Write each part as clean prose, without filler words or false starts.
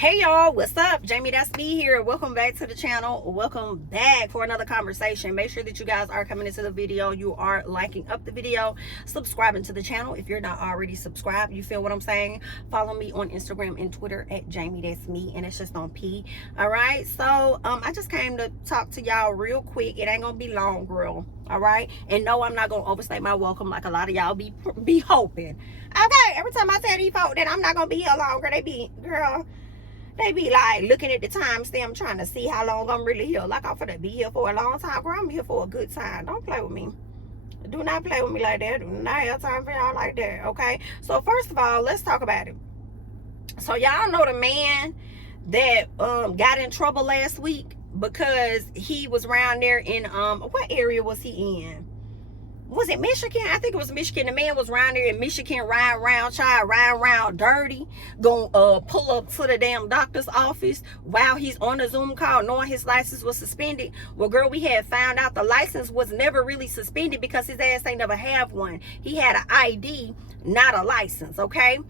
Hey y'all, what's up? JamiThatsMe here. Welcome back to the channel. Welcome back for another conversation. Make sure that you guys are coming into the video. You are liking up the video, subscribing to the channel if you're not already subscribed. You feel what I'm saying? Follow me on Instagram and Twitter at JamiThatsMe, and it's just on P. All right. So I just came to talk to y'all real quick. It ain't gonna be long, girl. All right. And no, I'm not gonna overstay my welcome like a lot of y'all be hoping. Okay. Every time I tell these folks that I'm not gonna be here longer, they be, girl. They be like looking at the timestamp trying to see how long I'm really here. Like I'm finna be here for a long time. Girl, I'm here for a good time. Don't play with me. Do not play with me like that. Do not have time for y'all like that. Okay. So first of all, let's talk about it. So y'all know the man that got in trouble last week because he was around there in what area was he in? Was it Michigan? I think it was Michigan. The man was around there in Michigan, riding around dirty, gonna pull up to the damn doctor's office while he's on a Zoom call, knowing his license was suspended. Well, girl, we had found out the license was never really suspended because his ass ain't never have one. He had an ID, not a license, okay?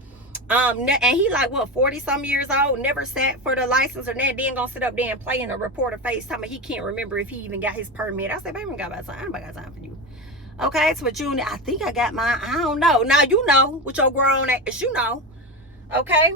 And he like, what, 40-some years old, never sat for the license or then gonna sit up there and play in a reporter face, telling me he can't remember if he even got his permit. I said, baby, I ain't got time for you. Okay, so but you, I think I got mine. I don't know. Now you know with your grown ass, you know. Okay,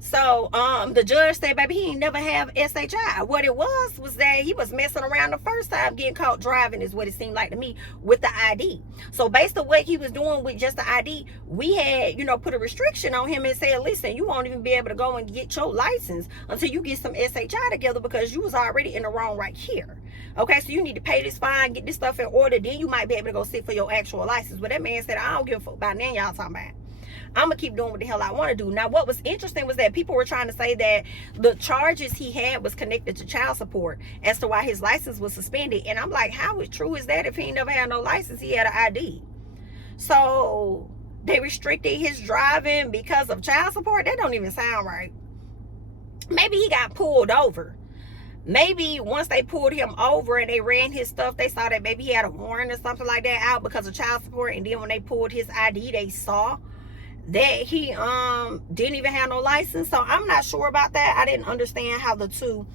so the judge said, baby, he ain't never have SHI. What it was that he was messing around the first time, getting caught driving is what it seemed like to me with the ID. So based on what he was doing with just the ID, we had, put a restriction on him and said, listen, you won't even be able to go and get your license until you get some SHI together because you was already in the wrong right here. Okay, so you need to pay this fine, get this stuff in order, then you might be able to go sit for your actual license. But that man said, I don't give a fuck about that. Y'all talking about, I'm gonna keep doing what the hell I want to do. Now, what was interesting was that people were trying to say that the charges he had was connected to child support as to why his license was suspended. And I'm like, how true is that? If he never had no license, he had an ID. So they restricted his driving because of child support? That don't even sound right. Maybe he got pulled over. Maybe once they pulled him over and they ran his stuff, they saw that maybe he had a warrant or something like that out because of child support. And then when they pulled his ID, they saw that he didn't even have no license. So I'm not sure about that. I didn't understand how the two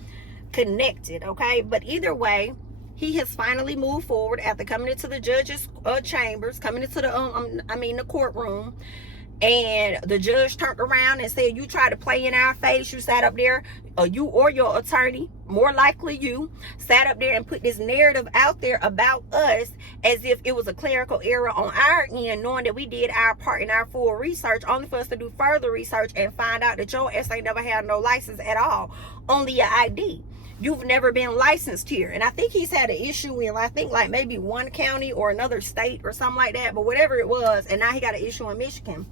connected. Okay, but either way, he has finally moved forward after coming into the judge's chambers, coming into the the courtroom. And the judge turned around and said, you tried to play in our face. You sat up there, you or your attorney, more likely you, sat up there and put this narrative out there about us as if it was a clerical error on our end, knowing that we did our part in our full research, only for us to do further research and find out that your ass ain't never had no license at all, only your ID. You've never been licensed here. And I think he's had an issue in, I think, like maybe one county or another state or something like that. But whatever it was, and now he got an issue in Michigan.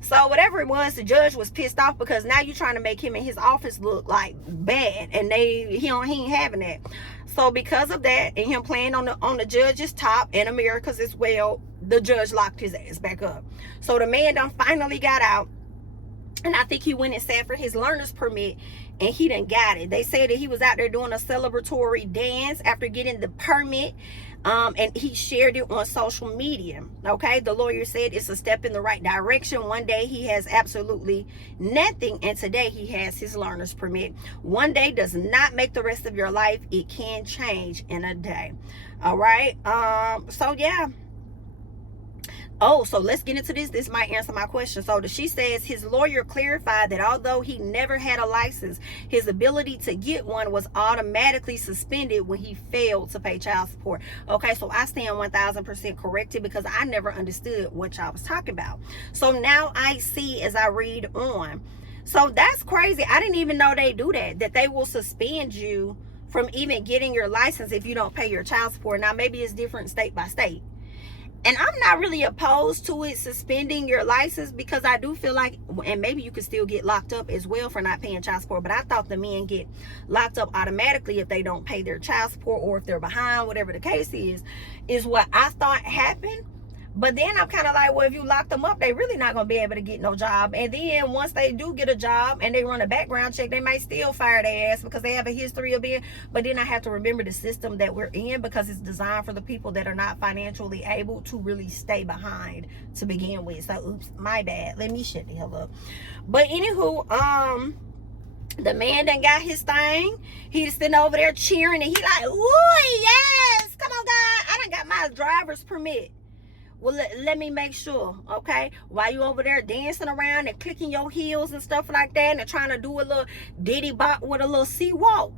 So whatever it was, the judge was pissed off because now you're trying to make him and his office look like bad, and he ain't having that. So because of that, and him playing on the judge's top and America's as well, the judge locked his ass back up. So the man done finally got out. And I think he went and sat for his learner's permit, and he done got it. They said that he was out there doing a celebratory dance after getting the permit, and he shared it on social media. Okay, the lawyer said it's a step in the right direction. One day he has absolutely nothing, and today he has his learner's permit. One day does not make the rest of your life. It can change in a day. All right. So yeah. Oh, so let's get into this. This might answer my question. So she says his lawyer clarified that although he never had a license, his ability to get one was automatically suspended when he failed to pay child support. Okay, so I stand 1000% corrected because I never understood what y'all was talking about. So now I see as I read on. So that's crazy. I didn't even know they do that they will suspend you from even getting your license if you don't pay your child support. Now, maybe it's different state by state. And I'm not really opposed to it suspending your license because I do feel like, and maybe you could still get locked up as well for not paying child support. But I thought the men get locked up automatically if they don't pay their child support or if they're behind, whatever the case is what I thought happened. But then I'm kind of like, well, if you lock them up, they really not going to be able to get no job. And then once they do get a job and they run a background check, they might still fire their ass because they have a history of being. But then I have to remember the system that we're in because it's designed for the people that are not financially able to really stay behind to begin with. So, oops, my bad. Let me shut the hell up. But anywho, The man done got his thing. He's sitting over there cheering, and he like, ooh, yes, come on, God. I done got my driver's permit. Well, let me make sure, okay? While you over there dancing around and clicking your heels and stuff like that, and trying to do a little diddy bop with a little sea walk,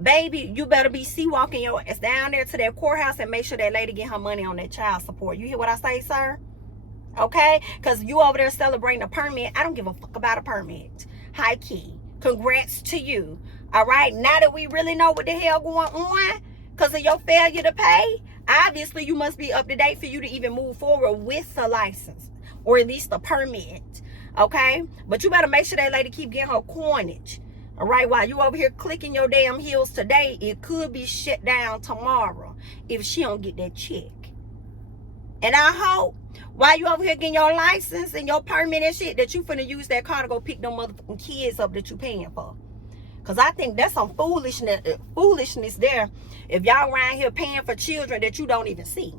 baby, you better be sea walking your ass down there to that courthouse and make sure that lady get her money on that child support. You hear what I say, sir? Okay? Because you over there celebrating a permit. I don't give a fuck about a permit. High key. Congrats to you. All right? Now that we really know what the hell going on because of your failure to pay, obviously you must be up to date for you to even move forward with the license, or at least the permit. Okay? But you better make sure that lady keep getting her coinage. All right? While you over here clicking your damn heels today, it could be shut down tomorrow if she don't get that check. And I hope while you over here getting your license and your permit and shit, that you finna use that car to go pick them motherfucking kids up that you paying for. Because I think that's some foolishness there. If y'all around here paying for children that you don't even see.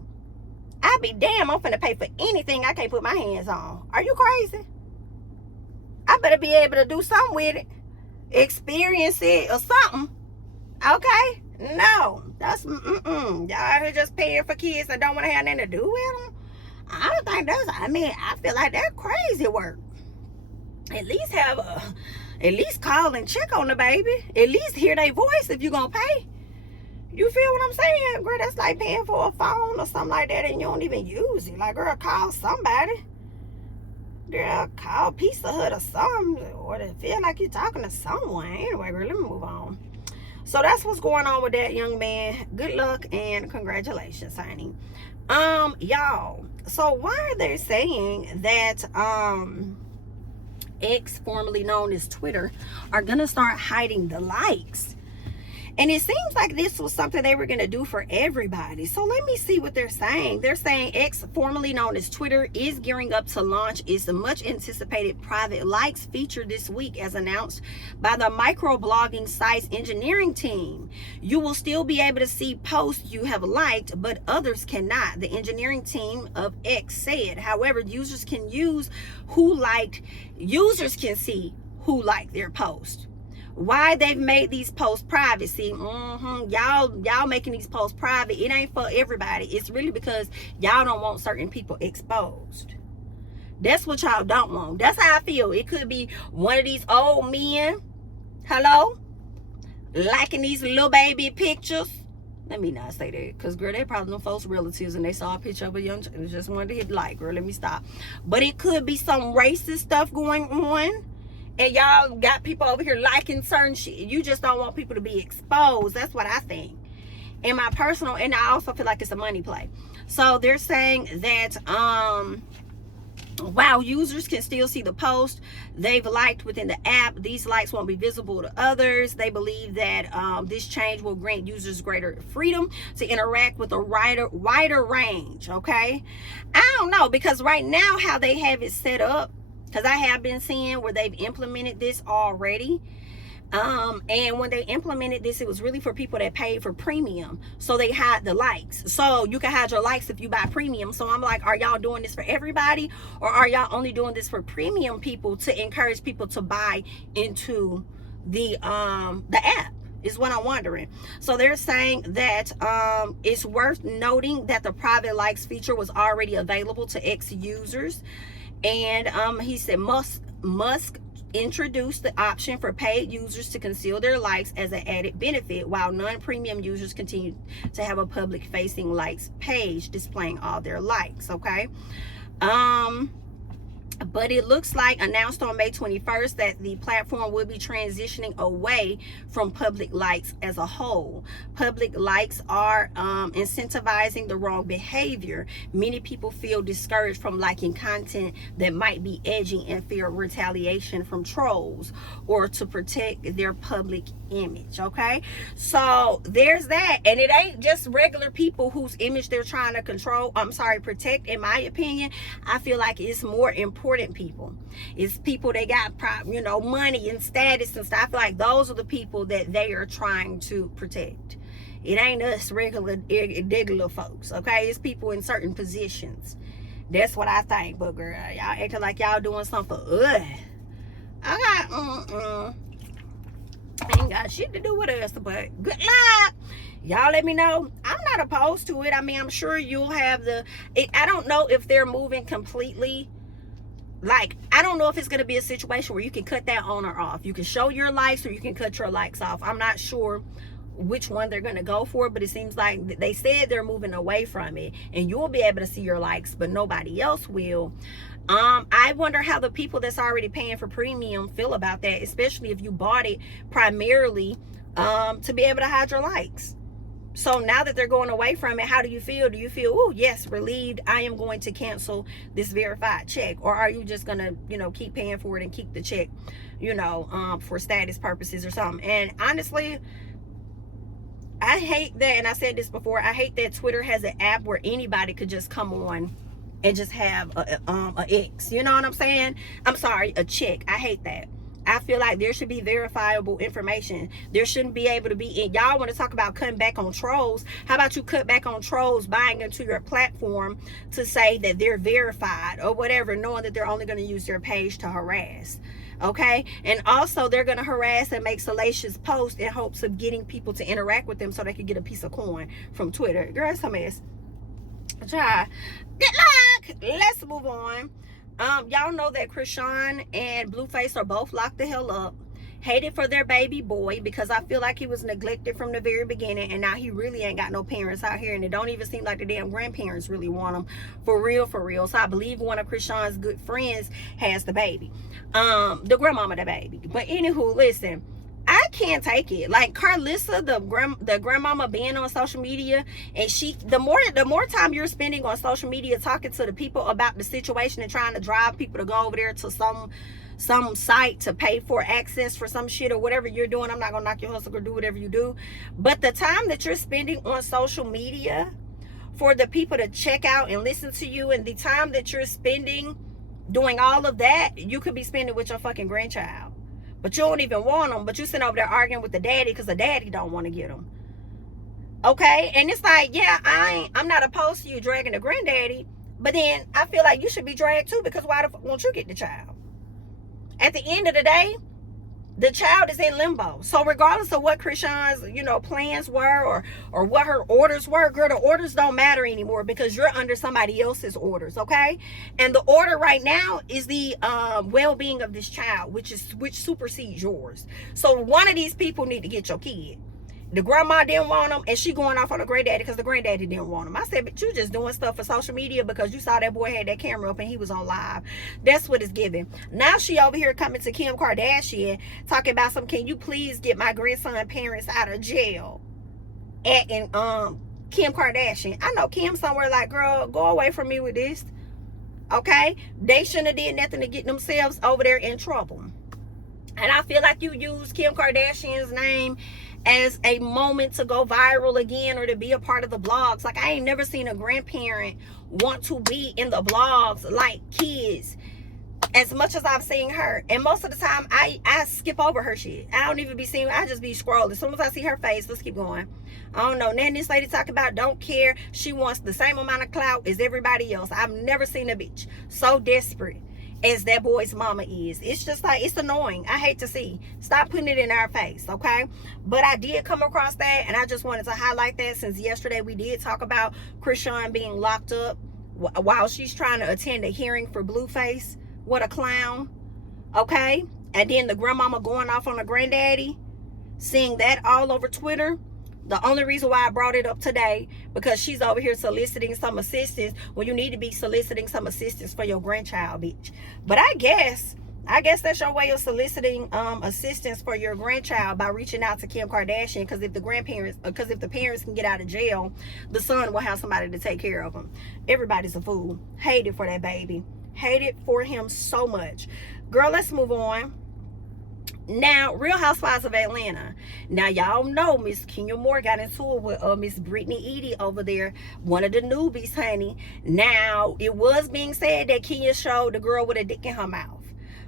I be damn, I'm finna pay for anything I can't put my hands on. Are you crazy? I better be able to do something with it. Experience it or something. Okay? No. That's, y'all out here just paying for kids that don't want to have nothing to do with them. I don't think that's, I mean, I feel like that's crazy work. At least call and check on the baby. At least hear their voice if you're going to pay. You feel what I'm saying? Girl, that's like paying for a phone or something like that and you don't even use it. Like, girl, call somebody. Girl, call Pizza Hut or something. Or to feel like you're talking to someone. Anyway, girl, let me move on. So that's what's going on with that young man. Good luck and congratulations, honey. Y'all. So why are they saying that X, formerly known as Twitter, are gonna start hiding the likes? And it seems like this was something they were going to do for everybody. So let me see what they're saying. They're saying X, formerly known as Twitter, is gearing up to launch its much anticipated private likes feature this week, as announced by the microblogging site's engineering team. You will still be able to see posts you have liked, but others cannot, the engineering team of X said. However, users can see who liked their post. Why they've made these posts private? See, y'all making these posts private. It ain't for everybody. It's really because y'all don't want certain people exposed. That's what y'all don't want. That's how I feel. It could be one of these old men, hello, liking these little baby pictures. Let me not say that, because girl, they probably know folks' relatives and they saw a picture of a young child and just wanted to hit like. Girl, let me stop. But it could be some racist stuff going on. And y'all got people over here liking certain shit. You just don't want people to be exposed. That's what I think. In my personal, and I also feel like it's a money play. So they're saying that while users can still see the post they've liked within the app, these likes won't be visible to others. They believe that this change will grant users greater freedom to interact with a wider range. Okay, I don't know, because right now how they have it set up, because I have been seeing where they've implemented this already. And when they implemented this, it was really for people that paid for premium. So they hide the likes. So you can hide your likes if you buy premium. So I'm like, are y'all doing this for everybody? Or are y'all only doing this for premium people to encourage people to buy into the app? Is what I'm wondering. So they're saying that it's worth noting that the private likes feature was already available to X users. And he said Musk introduced the option for paid users to conceal their likes as an added benefit, while non-premium users continue to have a public-facing likes page displaying all their likes. Okay. But it looks like, announced on May 21st, that the platform will be transitioning away from public likes as a whole. Public likes are incentivizing the wrong behavior. Many people feel discouraged from liking content that might be edgy and fear retaliation from trolls, or to protect their public image. Okay, so there's that. And it ain't just regular people whose image they're trying to protect. In my opinion, I feel like it's more important people. It's people that got money and status and stuff. I feel like those are the people that they are trying to protect. It ain't us regular folks. Okay, it's people in certain positions. That's what I think. But girl, y'all acting like y'all doing something for us. I got got shit to do with us, but good luck. Y'all let me know. I'm not opposed to it. I mean, I'm sure you'll have I don't know if they're moving completely. Like, I don't know if it's going to be a situation where you can cut that on or off. You can show your likes or you can cut your likes off. I'm not sure which one they're going to go for, but it seems like they said they're moving away from it, and you'll be able to see your likes, but nobody else will. I wonder how the people that's already paying for premium feel about that, especially if you bought it primarily to be able to hide your likes. So now that they're going away from it, how do you feel? Do you feel, oh yes, relieved, I am going to cancel this verified check? Or are you just gonna, keep paying for it and keep the check, for status purposes or something? And honestly, I hate that, and I said this before, I hate that Twitter has an app where anybody could just come on and just have a X, you know what I'm saying? I'm sorry, a check. I hate that. I feel like there should be verifiable information. There shouldn't be able to be, and y'all want to talk about cutting back on trolls. How about you cut back on trolls buying into your platform to say that they're verified or whatever, knowing that they're only going to use their page to harass? Okay, and also they're going to harass and make salacious posts in hopes of getting people to interact with them so they can get a piece of coin from Twitter. Girl, it's a mess. Try. Good luck. Let's move on. Y'all know that Kardashian and Blueface are both locked the hell up. Hated for their baby boy, because I feel like he was neglected from the very beginning, and now he really ain't got no parents out here, and it don't even seem like the damn grandparents really want him for real. So I believe one of Kardashian's good friends has the baby, the grandmama the baby. But anywho, listen, I can't take it. Like Carlissa, the grandmama, being on social media, and the more time you're spending on social media talking to the people about the situation and trying to drive people to go over there to some site to pay for access for some shit or whatever you're doing. I'm not gonna knock your hustle or do whatever you do, but the time that you're spending on social media for the people to check out and listen to you, and the time that you're spending doing all of that, you could be spending with your fucking grandchild. But you don't even want them, but you sitting over there arguing with the daddy because the daddy don't want to get them. Okay? And it's like, yeah, I'm not opposed to you dragging the granddaddy, but then I feel like you should be dragged too, because why the fuck won't you get the child? At the end of the day, the child is in limbo. So regardless of what Kardashian's, plans were or what her orders were, girl, the orders don't matter anymore because you're under somebody else's orders, okay? And the order right now is the well-being of this child, which supersedes yours. So one of these people need to get your kid. The grandma didn't want him, and she going off on the granddaddy because the granddaddy didn't want him. I said, but you just doing stuff for social media because you saw that boy had that camera up and he was on live. That's what it's giving. Now she over here coming to Kim Kardashian talking about some, can you please get my grandson parents out of jail? And Kim Kardashian. I know Kim somewhere like, girl, go away from me with this. Okay? They shouldn't have did nothing to get themselves over there in trouble. And I feel like you use Kim Kardashian's name as a moment to go viral again or to be a part of the blogs. Like, I ain't never seen a grandparent want to be in the blogs like kids as much as I've seen her. And most of the time, I skip over her shit. I don't even be seeing, I just be scrolling. As soon as I see her face, let's keep going. I don't know. Then this lady talk about don't care. She wants the same amount of clout as everybody else. I've never seen a bitch so desperate as that boy's mama is. It's just like, it's annoying. I hate to see. Stop putting it in our face, okay? But I did come across that, and I just wanted to highlight that since yesterday we did talk about Kardashian being locked up while she's trying to attend a hearing for Blueface. What a clown, okay? And then the grandmama going off on the granddaddy, seeing that all over Twitter. The only reason why I brought it up today, because she's over here soliciting some assistance when you need to be soliciting some assistance for your grandchild, bitch. But I guess that's your way of soliciting assistance for your grandchild, by reaching out to Kim Kardashian, because if the parents can get out of jail, the son will have somebody to take care of him. Everybody's a fool. Hated for that baby. Hated for him so much. Girl, let's move on. Now, Real Housewives of Atlanta. Now, y'all know Miss Kenya Moore got into it with Miss Brittany Edie over there, one of the newbies, honey. Now, it was being said that Kenya showed the girl with a dick in her mouth.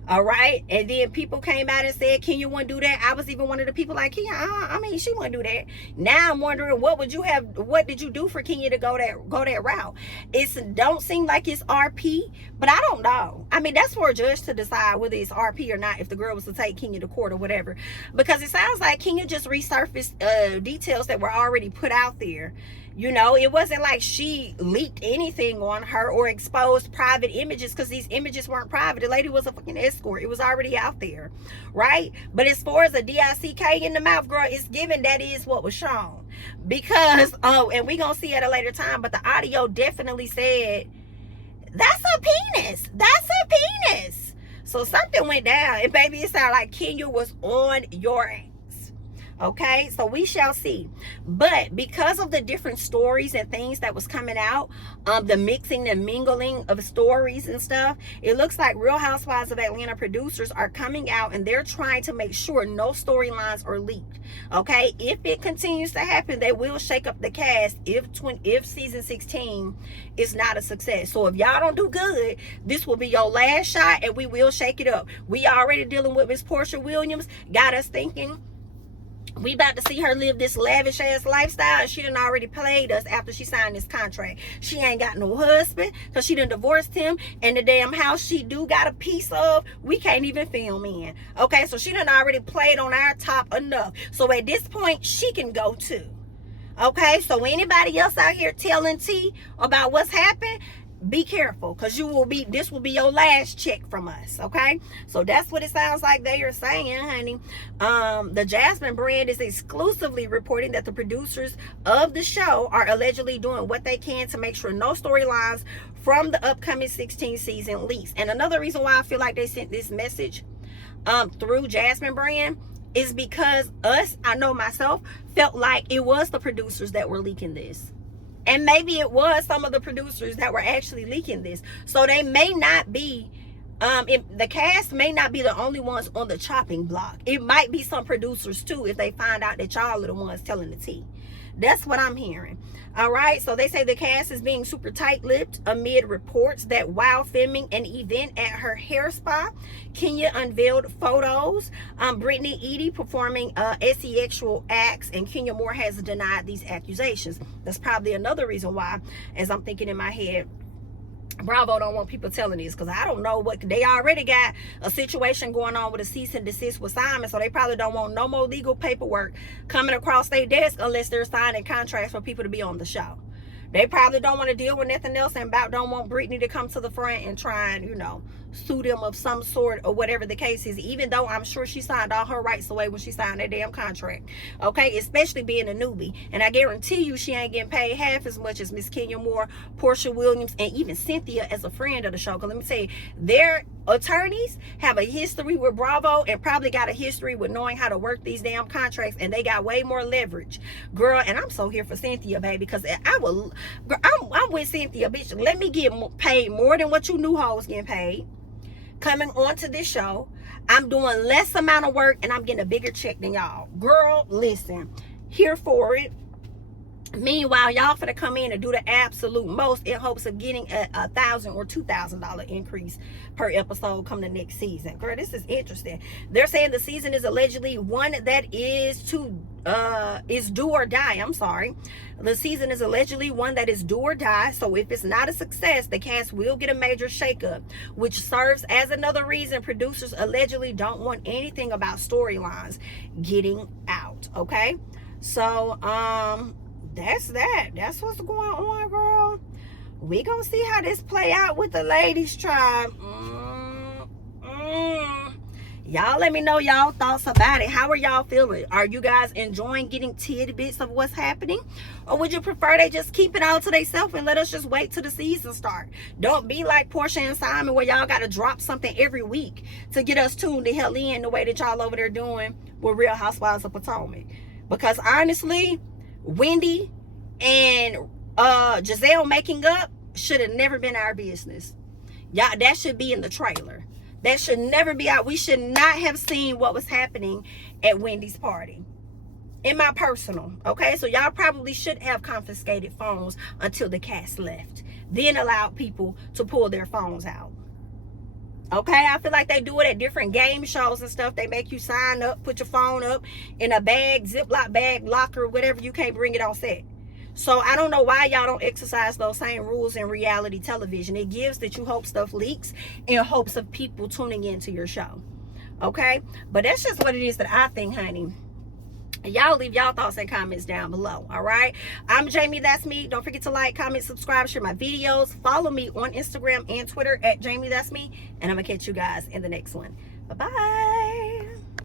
All right. And then people came out and said, Kenya wouldn't do that. I was even one of the people like, Kenya, I mean, she wouldn't do that. Now I'm wondering, what did you do for Kenya to go that route? It don't seem like it's RP, but I don't know. I mean, that's for a judge to decide whether it's RP or not, if the girl was to take Kenya to court or whatever. Because it sounds like Kenya just resurfaced details that were already put out there. You know, it wasn't like she leaked anything on her or exposed private images, because these images weren't private. The lady was a fucking escort. It was already out there, right? But as far as a DICK in the mouth, girl, it's given that is what was shown. Because, and we gonna see at a later time, but the audio definitely said, that's a penis. That's a penis. So something went down. And baby, it sounded like Kenya was on your ass. Okay, so we shall see. But because of the different stories and things that was coming out, the mixing and mingling of stories and stuff, it looks like Real Housewives of Atlanta producers are coming out and they're trying to make sure no storylines are leaked. Okay, if it continues to happen, they will shake up the cast if season 16 is not a success. So if y'all don't do good, this will be your last shot and we will shake it up. We already dealing with Miss Portia Williams, got us thinking we about to see her live this lavish ass lifestyle, and she done already played us after she signed this contract. She ain't got no husband because she done divorced him, and the damn house she do got a piece of, we can't even film in. Okay, so she done already played on our top enough. So at this point, she can go too. Okay, so anybody else out here telling T about what's happened, be careful, because this will be your last check from us. Okay, so that's what it sounds like they are saying, honey. The Jasmine brand is exclusively reporting that the producers of the show are allegedly doing what they can to make sure no storylines from the upcoming 16th season leaks. And another reason why I feel like they sent this message through Jasmine brand is because I know myself, felt like it was the producers that were leaking this. And maybe it was some of the producers that were actually leaking this. So they may not be, the cast may not be the only ones on the chopping block. It might be some producers too, if they find out that y'all are the ones telling the tea. That's what I'm hearing. All right, so they say the cast is being super tight-lipped amid reports that while filming an event at her hair spa, Kenya unveiled photos. Brittany Edie performing sexual acts, and Kenya Moore has denied these accusations. That's probably another reason why, as I'm thinking in my head, Bravo don't want people telling this, because I don't know what they already got a situation going on with a cease and desist with Simon, so they probably don't want no more legal paperwork coming across their desk unless they're signing contracts for people to be on the show. They probably don't want to deal with nothing else, and about don't want Brittany to come to the front and try and, you know, sue them of some sort or whatever the case is, even though I'm sure she signed all her rights away when she signed that damn contract. Okay, especially being a newbie. And I guarantee you she ain't getting paid half as much as Miss Kenya Moore, Portia Williams, and even Cynthia as a friend of the show. Because let me tell you, their attorneys have a history with Bravo and probably got a history with knowing how to work these damn contracts, and they got way more leverage, girl. And I'm so here for Cynthia, baby, because I'm with Cynthia, bitch. Let me get paid more than what you new hoes getting paid coming onto this show. I'm doing less amount of work and I'm getting a bigger check than y'all. Girl, listen, here for it. Meanwhile, y'all finna come in and do the absolute most in hopes of getting a $1,000 or $2,000 increase per episode come the next season. Girl, this is interesting. They're saying the season is allegedly one that is do or die. I'm sorry. The season is allegedly one that is do or die. So if it's not a success, the cast will get a major shakeup, which serves as another reason producers allegedly don't want anything about storylines getting out. Okay, so that's that. That's what's going on, girl. We gonna see how this play out with the ladies tribe. Y'all let me know y'all thoughts about it. How are y'all feeling? Are you guys enjoying getting tidbits of what's happening? Or would you prefer they just keep it all to themselves and let us just wait till the season start? Don't be like Portia and Simon where y'all gotta drop something every week to get us tuned the hell in the way that y'all over there doing with Real Housewives of Potomac. Because honestly, Wendy and Giselle making up should have never been our business. Y'all, that should be in the trailer. That should never be out. We should not have seen what was happening at Wendy's party. In my personal, okay? So y'all probably should have confiscated phones until the cast left. Then allowed people to pull their phones out. Okay, I feel like they do it at different game shows and stuff. They make you sign up, put your phone up in a bag, Ziploc bag, locker, whatever. You can't bring it on set. So I don't know why y'all don't exercise those same rules in reality television. It gives that you hope stuff leaks in hopes of people tuning into your show. Okay, but that's just what it is that I think, honey. Y'all leave y'all thoughts and comments down below. All right, I'm Jami, that's me. Don't forget to like, comment, subscribe, share my videos. Follow me on Instagram and Twitter at JamiThatsMe, and I'm gonna catch you guys in the next one. Bye bye.